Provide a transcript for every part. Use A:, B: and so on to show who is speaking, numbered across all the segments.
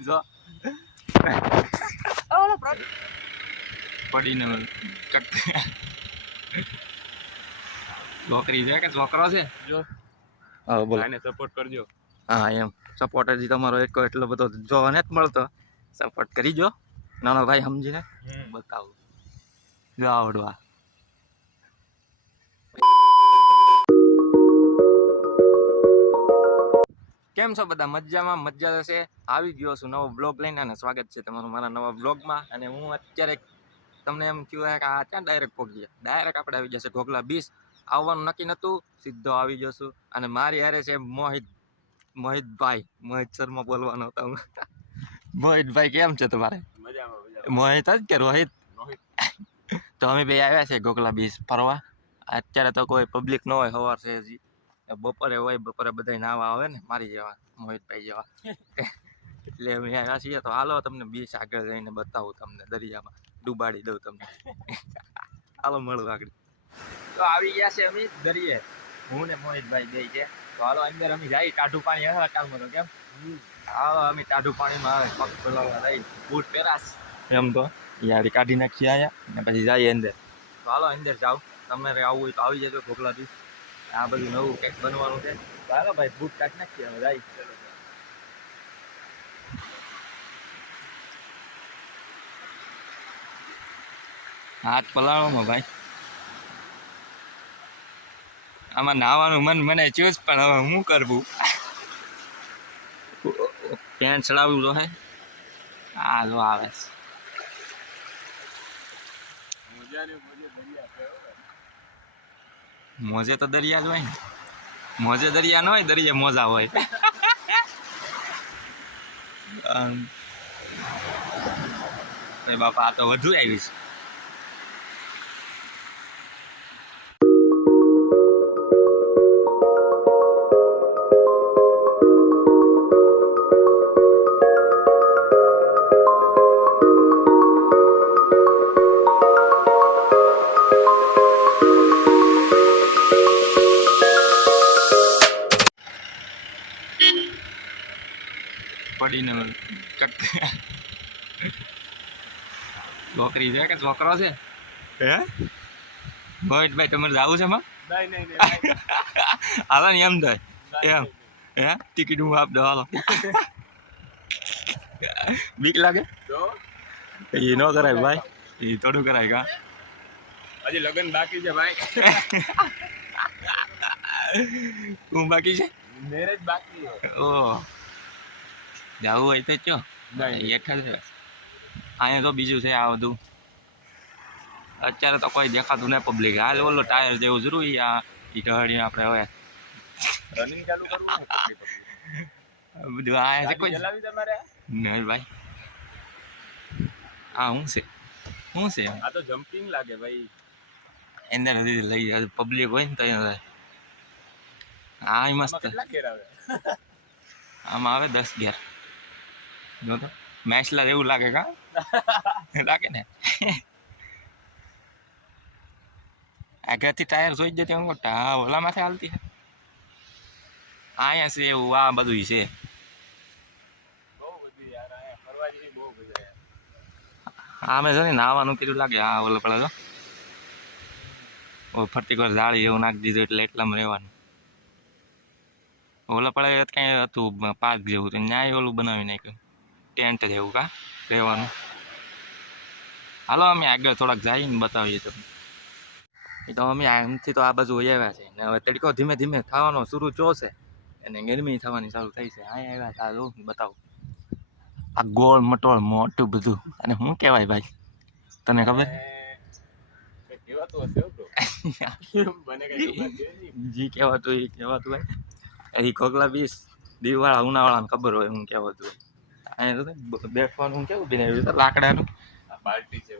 A: જો. પડીને કટ. છોકરી છે કે છોકરો છે?
B: જો.
A: હા બોલો.
B: આને સપોર્ટ કરજો.
A: હા એમ. સપોર્ટ હજી તમારો એક એટલો બધો જોવા જ મળતો. સપોર્ટ કરી જો. નાનો ભાઈ સમજીને. બતાવું. જો આવડવા. કેમ છો બધા? મજામાં? મજા જશે આવી ગયો છું નવો બ્લોગ લઈને અને સ્વાગત છે તમારું મારા નવા બ્લોગમાં અને હું અત્યારે તમને એમ કહ્યું કે આ ક્યાં ડાયરેક્ટ પહોંચી ગયા ડાયરેક્ટ આપણે આવી જશે ઢોકલા બીસ આવવાનું નક્કી નહોતું. સીધો આવી જશું અને મારી હારે છે મોહિત મોહિતભાઈ. મોહિત શર્મા બોલવાનો હતો હું. મોહિતભાઈ કેમ છે તમારે? મોહિત જ કે રોહિત?
B: રોહિત.
A: તો અમે બે આવ્યા છે ગોકલા બીચ ફરવા. અત્યારે તો કોઈ પબ્લિક ન હોય સવાર છે હજી. બપોરે હોય, બપોરે બધા નાવા આવે ને, મારી જેવા, મોહિતભાઈ જેવા. એટલે અમે અહીંયા છીએ તો હાલો તમને બીચ આગળ જઈને બતાવું તમને, દરિયામાં ડૂબાડી દઉં તમને. હાલો, મળું આગળ. તો આવી ગયા છે અમે દરિયે. હું ને મોહિતભાઈ બે છે. તો હાલો, અંદર અમે જઈએ. ટાઢું પાણી આવે કાલમાં તો કેમ? હાલો, અમે ટાઢું પાણીમાં આવે, પગ પલાળવા લઈ, બૂટ પહેરાશ. એમ તો, યારી કાઢી નાખીએ અહીંયા અને પછી જઈએ અંદર. તો હાલો, અંદર જાઓ. તમારે આવવું હોય તો આવી જજો ઢોકલાથી આ બધું નવું કંઈક બનવાનું છે. હાલો ભાઈ, ભૂત કાઢ નાખીએ હવે, જાય. હાથ પલાળોમાં ભાઈ. આમાં નાવાનું મન મને ચૂસ પણ હવે હું કરવું? પેન્ટ ચડાવવું તો હે. આ જો આવે
B: મજાને હો.
A: મોજે તો દરિયા જ હોય ને. મોજે દરિયા ન હોય દરિયા મોજા હોય. એ બાપા આ તો વધુ આવી છે. પડીને છોકરી છે કે છોકરો છે? હે? ભાઈ તમારે જવું છે માં
B: નહીં નહીં નહીં
A: હાલો ને એમ થાય. એમ. હે? ટિકિટ હું આપ દો હાલો. બીક લાગે?
B: જો.
A: એ ન કરાય ભાઈ. એ થોડું કરાય કા
B: હજી લગ્ન બાકી છે ભાઈ.
A: હું બાકી છે?
B: મેરેજ બાકી છે.
A: ઓ જવું હોય તો ચો. અહીંયા તો બીજું છે આ બધું. અત્યારે તો કોઈ દેખાતું નહીં પબ્લિક હાલ ઓલો ટાયર જેવું જરૂરી આ ઢળી આપણે હવે
B: રનિંગ ચાલુ કરવું ને પકડી પકડી.
A: આ બધું આ છે કોઈ?
B: ચલાવી તમારે
A: નહીં ભાઈ. આ શું છે? શું છે?
B: આ તો જમ્પિંગ લાગે ભાઈ.
A: અંદર હજી લઈ જાય. પબ્લિક હોય ને તો અહીંયા હા મસ્ત. આમાં આવે? દસ ગેર જો તો. મેચલા જેવું લાગે કા? લાગે ને? આગળથી ટાયર જોઈ જતી હું હા ઓલામાંથી હાલતી છે. અહીંયા છે એવું આ બધું છે આ મેં છે ને નાવાનું કીધું લાગે હા ઓલો પેલા જો. ઓ ફરતી વાર જાળી એવું નાખી દીધું એટલે એટલામાં રહેવાનું. ઓલા પડે કઈ હતું પાર્ક જેવું તો ન્યાય ઓલું બનાવી નાખ્યું. ટેન્ટ જેવું કા? રહેવાનું. હાલો, અમે આગળ થોડાક જઈને બતાવીએ તમને. એ તો અમે આમથી તો આ બાજુ આવ્યા છે. ને હવે તડકો ધીમે ધીમે થવાનો શરૂ જોશે અને ગરમી થવાની ચાલુ થઈ છે. અહીંયા આવ્યા હતા જો બતાવો. આ ગોળ મટોળ મોટું બધું. અને શું કહેવાય ભાઈ? તને ખબર?
B: હો છે.
A: જી કહેવાતું એ કહેવાતું હોય. એ કોકલા બીસ, દિવાળા ઉનાવાળાને ખબર હોય, હું કહેવાતું હોય. અહીંયા તો બેઠવાનું કેવું? બનાવ્યું છે લાકડાનું?
B: બાલ્ટી પાર્ટી છે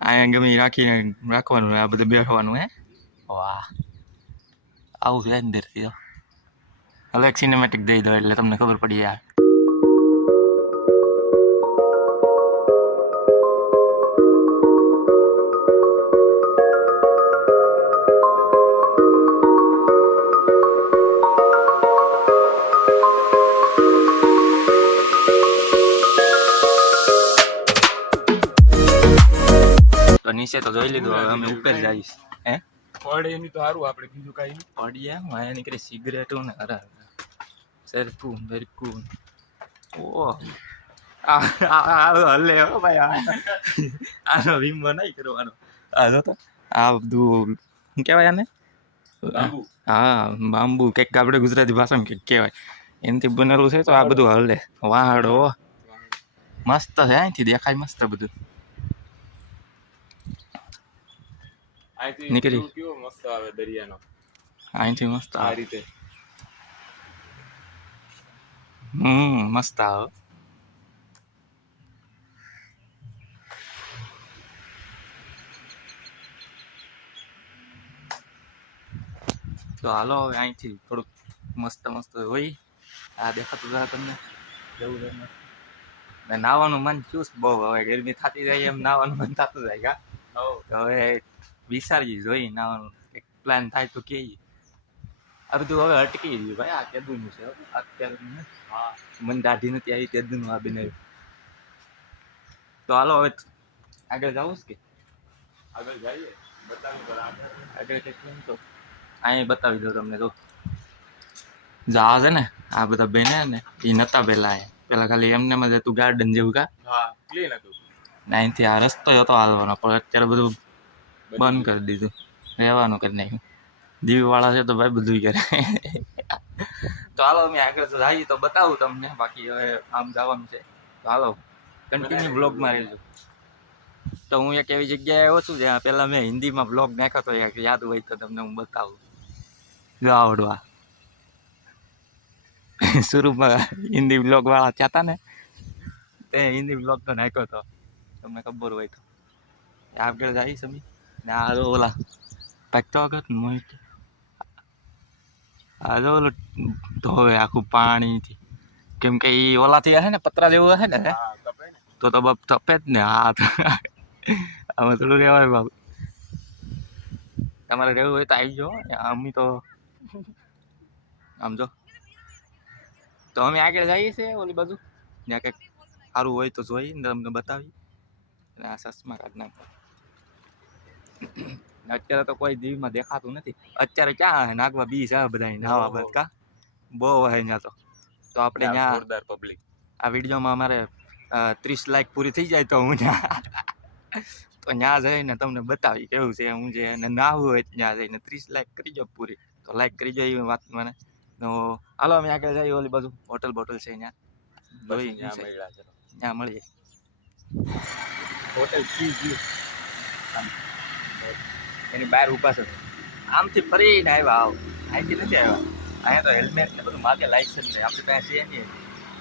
A: અહીંયા ગમે રાખીને રાખવાનું આ બધું બેઠવાનું હે? વાહ. આવું છે અંદરથી અલગ સિનેમેટિક દઈ દો એટલે તમને ખબર પડી યાર નીચે તો જોઈ લીધું હવે અમે ઉપર જઈશ હે?
B: પડે તો સારું આપણે બીજું કાંઈ નહીં.
A: પડીએ માયા નીકળે સિગરેટો ને અરે સરકું બરકું. ઓ હલે હો ભાઈ આ. આનો વિમ બનાવી કરવાનો. આ જો તો આ બધું શું કહેવાય આને? હા બાંબુ કંઈક આપણે ગુજરાતી ભાષામાં કંઈક કહેવાય. એનાથી બનેલું છે તો આ બધું હલે. વાહડો મસ્ત છે અહીંથી દેખાય મસ્ત બધું. નીકળી.
B: કેવો મસ્ત આવે દરિયાનો
A: અહીંથી મસ્ત
B: આ રીતે
A: હમ મસ્ત આવે તો હાલો હવે અહીંથી થોડુંક મસ્ત મસ્ત હોય આ દેખાતું હતા તમને જવું નાવાનું મન થયું બહુ હવે ગરમી થતી જાય એમ નાવાનું મન થતું જાય કા હવે વિચારીએ જોઈએ એક પ્લાન થાય તો કહીએ આ બધું હવે અટકી ગયું ભાઈ આ કેદુનું છે. અત્યારે
B: હા
A: મને દાઢી નથી આવી કેદુનું આ બનાવ્યું તો હાલો હવે આગળ જવું કે
B: આગળ જઈએ આગળ
A: તો અહીં બતાવી દઉં તમને તો જહાજ છે ને આ બધા બેને ને એ નતા પેલા પેલા ખાલી એમને જ હતું ગાર્ડન જેવું કા
B: હા ક્લીન હતું
A: ને અહીંથી આ રસ્તો હતો હાલવાનો પણ અત્યારે બધું બંધ કરી દીધું. રહેવાનું કરી નાખ્યું. દીવીવાળા છે તો ભાઈ બધું કરે. તો હાલો અમે આગળ જઈએ તો બતાવું તમને. બાકી હવે આમ જવાનું છે. તો હાલો કન્ટિન્યુ બ્લોગમાં રહેજો. તો હું એક એવી જગ્યાએ આવ્યો છું જ્યાં પહેલાં મેં હિન્દીમાં બ્લોગ નાખ્યો તો યાદ હોય તો તમને હું બતાવું. જો આવડવા શરૂમાં હિન્દી બ્લોગ વાળા થયા હતા ને તે હિન્દી બ્લોગ તો નાખ્યો હતો. તમને ખબર હોય તો. આગળ જાય સમી. ને આ જો ઓલા પાકતો વખત મોહિત આ જો ઓલું ધોવે આખું પાણીથી કેમ કે એ ઓલાથી હશે ને પતરા જેવું હશે ને તો તો બાપ તપે જ ને હા તો આમાં થોડું રહેવાય બાપ તમારે રહેવું હોય તો આવી જાઓ અમે તો આમ જો તો અમે આગળ જઈએ છીએ ઓલી બાજુ ત્યાં કંઈક સારું હોય તો જોઈ ને તમને બતાવી અને આ કાઢ નાખ અત્યારે તો કોઈ દીવમાં દેખાતું નથી. અત્યારે ક્યાં નાગવા બીજ આવે બધા નાવા બધ બહુ હે ત્યાં તો. તો આપણે ત્યાં
B: જોરદાર પબ્લિક
A: આ વિડીયોમાં અમારે ત્રીસ લાખ પૂરી થઈ જાય તો હું ત્યાં તો ત્યાં જઈને તમને બતાવી કેવું છે હું જે અને નાહવું હોય ત્યાં જઈને ત્રીસ લાખ કરી દો પૂરી. તો લાઈક કરી એ વાત મને. તો હાલો અમે આગળ જઈએ ઓલી બાજુ. હોટલ બોટલ છે ત્યાં.
B: ત્યાં છે.
A: મળીએ. હોટલ સી વ્યૂ એની બહાર ઊભા છે. આમથી ફરીને આવ્યા, આવ. અહીંથી નથી આવ્યા. અહીંયા તો હેલ્મેટ ને બધું માગે લાયસન્સ નહીં આપણે ત્યાં છે નહીં.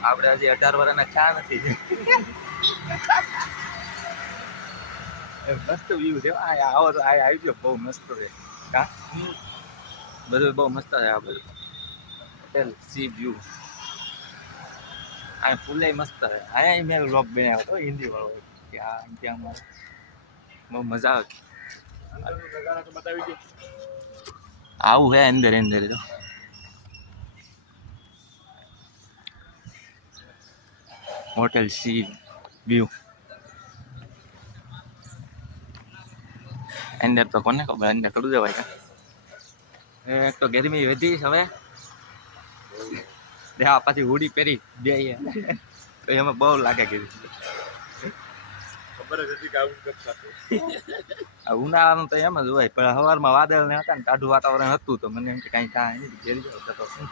A: આપણે હજી અઢાર વર્ષના ચા નથી. મસ્ત વ્યૂ છે. આ આવો તો આ આવી ગયો. બહુ મસ્ત છે. કા બધું બહુ મસ્ત છે આ બધું. હોટેલ સી વ્યૂ આ ફૂલે મસ્ત છે. અહીંયા મેં વ્લોગ બનાવ્યો હતો, હિન્દી વાળો. કે આ ત્યાં બહુ મજા આવે. આવું હે અંદર અંદર તો. હોટેલ સી વ્યૂ અંદર તો કોને ખબર? અંદર કરું જવાય એક તો ગરમી વધી હવે. આ પાછી હુડી પહેરી બે તો એમાં બહુ લાગે ગરમી.
B: ખબર જ હતી કે આવું કરતા તો
A: ઉનાળાનું તો એમ જ હોય પણ સવારમાં વાદળ ને હતા ને ટાઢું વાતાવરણ હતું તો મને એમ કે કાંઈ થાય નહીં ઘેરી જાવ તો શું?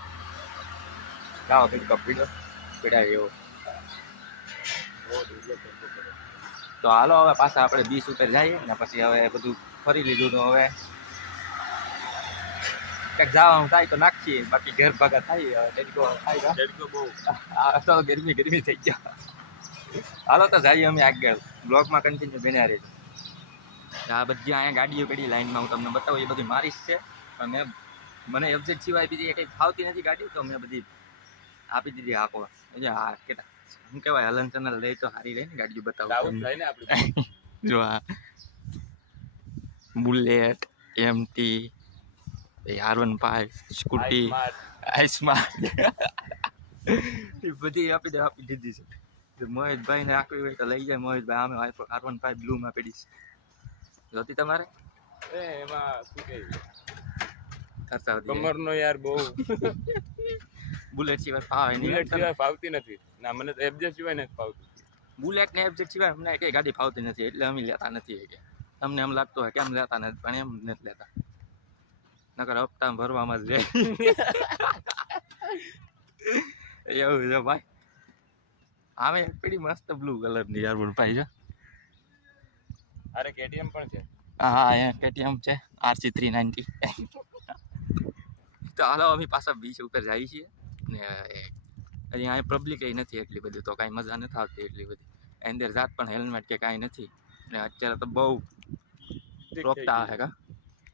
A: લાવો કંઈક કપીડો પીડાય એવો. તો હાલો હવે પાછા આપણે બીચ ઉપર જઈએ ને પછી હવે બધું ફરી લીધું તો હવે કંઈક જવાનું થાય તો નાખીએ બાકી ઘર ભાગા થાય હવે તરીકો થાય
B: બહુ.
A: આ તો ગરમી ગરમી થઈ ગયા. હાલો તો જઈએ અમે આગળ. બ્લોગમાં કન્ટિન્યુ બન્યા રહેજો. આ બધી અહીંયા ગાડીઓ પડી લાઈનમાં હું તમને બતાવું એ બધી મારી જ છે. પણ મેં મને એબજેટ સિવાય બીજી કંઈ ફાવતી નથી ગાડી તો મેં બધી આપી દીધી હાકો એટલે હા કેટલા શું કહેવાય હલન ચલન લઈ તો સારી રહી ને ગાડીઓ બતાવું જો આ bullet MT R one five Scooty iSmart એ બધી આપી દે આપી દીધી છે. મોહિતભાઈને રાખવી હોય તો લઈ જાય. મોહિતભાઈ આમે આર વન ફાઈવ બ્લુમાં પડી છે. જોતી તમારે?
B: એ એમાં શું
A: કહેવાય
B: કમરનો યાર બહુ.
A: બુલેટ સિવાય ફાવે નહીં.
B: બુલેટ સિવાય ફાવતી નથી. ના મને તો એફજે સિવાય નથી ફાવતું.
A: બુલેટ ને એફજેટ સિવાય અમને કઈ ગાડી ફાવતી નથી. એટલે અમે લેતા નથી કે. તમને એમ લાગતું હોય કેમ લેતા નથી પણ એમ નથી લેતા. નકર હપ્તા ભરવામાં જ જાય એવું છે ભાઈ. આવે પેડી મસ્ત બ્લુ કલરની યાર પણ ભાઈ છે.
B: અરે કેટીએમ પણ છે.
A: હા હા અહીંયા કેટીએમ છે આરસી થ્રી નાઇન્ટી તો હાલો અમે પાછા બીચ ઉપર જઈએ છીએ. ને અહીંયા પબ્લિક એ નથી એટલી બધી તો કાંઈ મજા નથી આવતી એટલી બધી. અંદર જાત પણ હેલ્મેટ કે કાંઈ નથી. ને અત્યારે તો બહુ રોકતા આવે કા?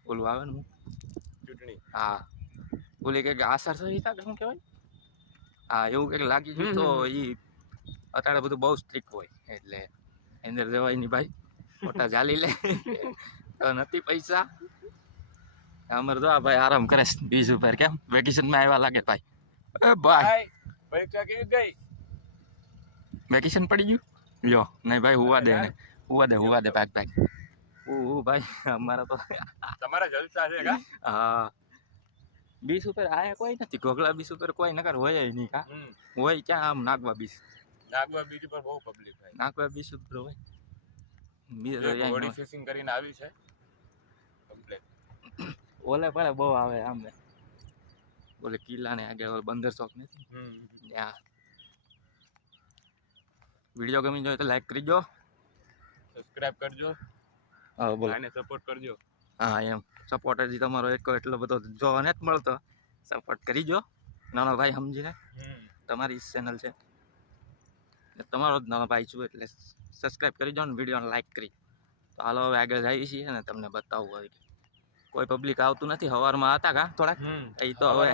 A: ઓલું આવે ને
B: ચૂંટણી.
A: હા. ઓલી કંઈક આસાર સંહિતા કે શું કહેવાય? હા એવું કંઈક લાગી ગયું તો એ અત્યારે બધું બહુ સ્ટ્રિક્ટ હોય એટલે અંદર જવાય નહીં ભાઈ. ખોટા ચાલી લે. તો નથી પૈસા. અમારે જો ભાઈ આરામ કરે બીજ ઉપર કેમ? વેકેશનમાં આવ્યા લાગે ભાઈ. એ ભાઈ.
B: પરીક્ષા કેવી ગઈ?
A: વેકેશન પડી ગયું? લ્યો નહીં ભાઈ હુવા દે ને હુવા દે હુવા દે ભાગ પાક ઓ ભાઈ અમારા તો
B: તમારા જલસા છે કા?
A: હા. બીસ ઉપર આયા કોઈ નથી. ઘોઘલા બીસ ઉપર કોઈ નકર હોય નહીં કા. હોય ક્યાં આમ નાગવા બીચ
B: નાગવા બીચ પર બહુ પબ્લિક હોય
A: નાગવા બીચ ઉપર હોય.
B: હોડી ફિશિંગ કરીને આવી છે. કમ્પ્લેટ
A: ઓલે પડે બહુ આવે આમને ઓલે કિલ્લા ને આગળ બંદર ચોક નથી? ત્યાં. વીડિયો ગમી જોઈએ તો લાઈક કરજો.
B: સબસ્ક્રાઇબ કરજો.
A: હા બોલો.
B: આને સપોર્ટ કરજો.
A: હા એમ. સપોર્ટ હજી તમારો એક એટલો બધો જોવા જ મળતો. સપોર્ટ કરીજો નાનો ભાઈ સમજીને. તમારી ચેનલ છે. તમારો જ નાનો ભાઈ છું એટલે સબસ્ક્રાઈબ કરી દો ને વિડીયોને લાઇક કરી. તો હાલો હવે આગળ જઈએ છીએ ને તમને બતાવવું હોય કોઈ પબ્લિક આવતું નથી સવારમાં હતા કા થોડાક? એ તો હવે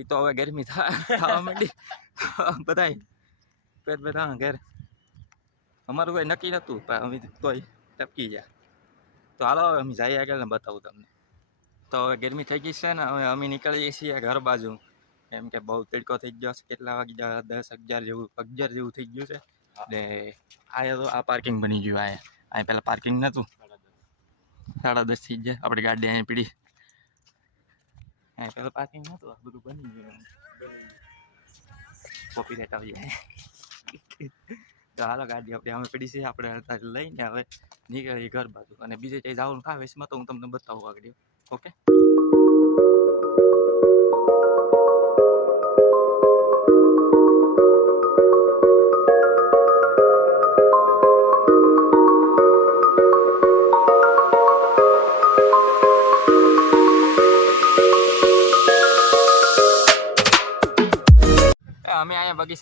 A: એ તો હવે ગરમી થવા માંડી. બધા પેટ બધા ઘેર. અમારું કોઈ નક્કી નહોતું પણ અમે તોય ટપકી ગયા. તો હાલો હવે અમે જઈએ આગળ ને બતાવું તમને. તો હવે ગરમી થઈ ગઈ છે ને હવે અમે નીકળીએ છીએ ઘર બાજુ. એમ કે બહુ તડકો થઈ ગયો છે કેટલા વાગી ગયા દસ અગિયાર જેવું અગિયાર જેવું થઈ ગયું છે. ને આ તો આ પાર્કિંગ બની ગયું આ અહીં પહેલાં પાર્કિંગ નહોતું સાડા દસ થઈ ગયા. આપણી ગાડી અહીંયા પીડી. અહીં પહેલાં પાર્કિંગ નહોતું આ બધું બની ગયું કોપીરાઇટ આવી જાય. તો હાલો ગાડી આપણે અમે પડી છે. આપણે લઈને હવે નીકળીએ ઘર બાજુ. અને બીજે ક્યાંય જવાનું વેસમાં તો હું તમને બતાવું આગળ. ઓકે?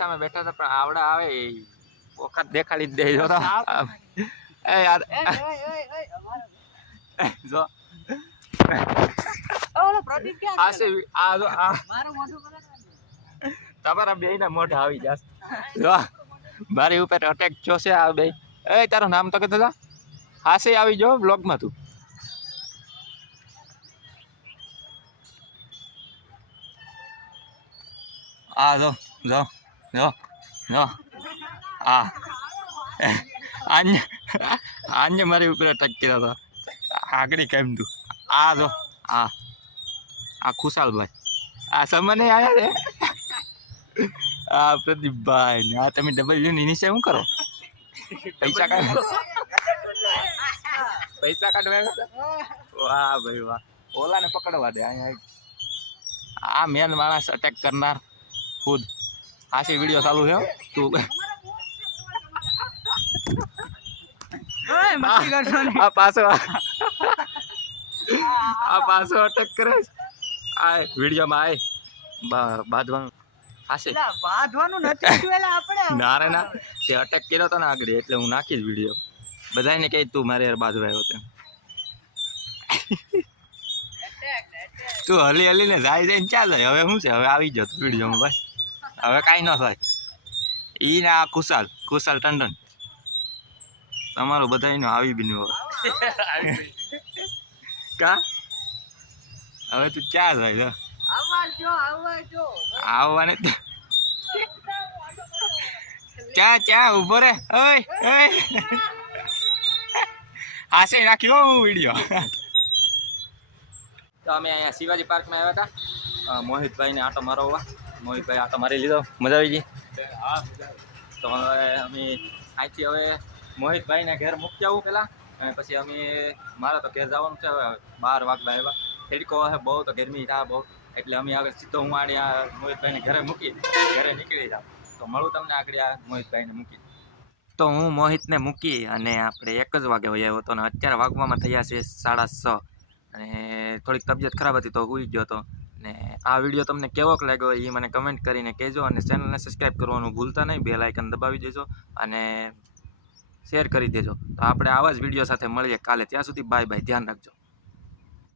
A: અહીંયા બેઠા હતા પણ આવડા આવે એ વખત દેખાડી જ દે જો એ યાર. જો. આ છે આ જો આ. તમારા બે ના મોઢા આવી જશે. જો. મારી ઉપર અટેક જોશે આ બે એ તારું નામ તો કીધું હાસે આવી જો બ્લોગમાં તું. આ જો જો. જો જો આ આન્ય આન્ય મારી ઉપર અટેક કર્યો હતો આગળ કેમ તું આ જો આ આ ખુશાલભાઈ આ સમને આવ્યા છે આ પ્રદીપભાઈ ને આ તમે ડબલની નીચે શું કરો પૈસા કાઢ પૈસા કાઢવા વાહ ભાઈ વાહ ઓલાને પકડવા દે અહીંયા આ મેન માણસ અટેક કરનાર ખુદ આશી વીડિયો ચાલુ છે તું આ પાછો આ પાછો અટેક કરે. આ વિડીયોમાં આય. બાંધવાનું. હાશે.
C: બાંધવાનું નથી
A: ના રે ના. તે અટક કર્યો તો ને આગળ એટલે હું નાખીશ વીડિયો બધાને કહી તું મારે યાર બાજુ આવ્યો તેમ તું હલી હલીને જાય જઈને ચાલ. હવે શું છે? હવે આવી જતો વીડિયો વિડીયોમાં ભાઈ. હવે કાંઈ ન થાય. ઈ ને આ ખુશાલ ખુશાલ ટંડન. તમારું બધાયનું આવી બીનું હવે. કા? હવે તું ક્યાં થાય જો.
C: આવાજ જો આવાજ જો
A: આવવાને ક્યાં ક્યાં ઊભો રે? ઓય ઓય.
B: હાસે નાખ્યો હું વીડિયો.
A: તો અમે અહીંયા શિવાજી પાર્કમાં આવ્યા હતા. મોહિતભાઈને આટો મારવા મોહિતભાઈ, આ મારી લીધો? મજા આવી ગઈ? તો હવે અમે અહીંથી હવે મોહિતભાઈને ઘેર મૂકી આવું પહેલાં. અને પછી અમે, મારે તો ઘેર જવાનું છે હવે. બાર વાગતા આવ્યા. તડકો હે, બહુ તો ગરમી થાય બહુ. એટલે અમે આગળ સીધો હું આડે આ મોહિતભાઈને ઘરે મૂકી, ઘરે નીકળી જાઉં. તો મળું તમને આગળ આ મોહિતભાઈને મૂકી. તો હું મોહિતને મૂકી અને આપણે એક જ વાગે હોય આવ્યો હતો અને અત્યારે વાગવામાં થયા છે સાડા છ. અને થોડીક તબિયત ખરાબ હતી તો ઉઈ ગયો હતો. ને આ વીડિયો તમને કેવોક લાગ્યો એ મને કમેન્ટ કરીને કહેજો અને ચેનલને સબસ્ક્રાઈબ કરવાનું ભૂલતા નહીં. બે લાઇકન દબાવી દેજો અને શેર કરી દેજો. તો આપણે આવા જ વીડિયો સાથે મળીએ કાલે. ત્યાં સુધી બાય બાય ધ્યાન રાખજો.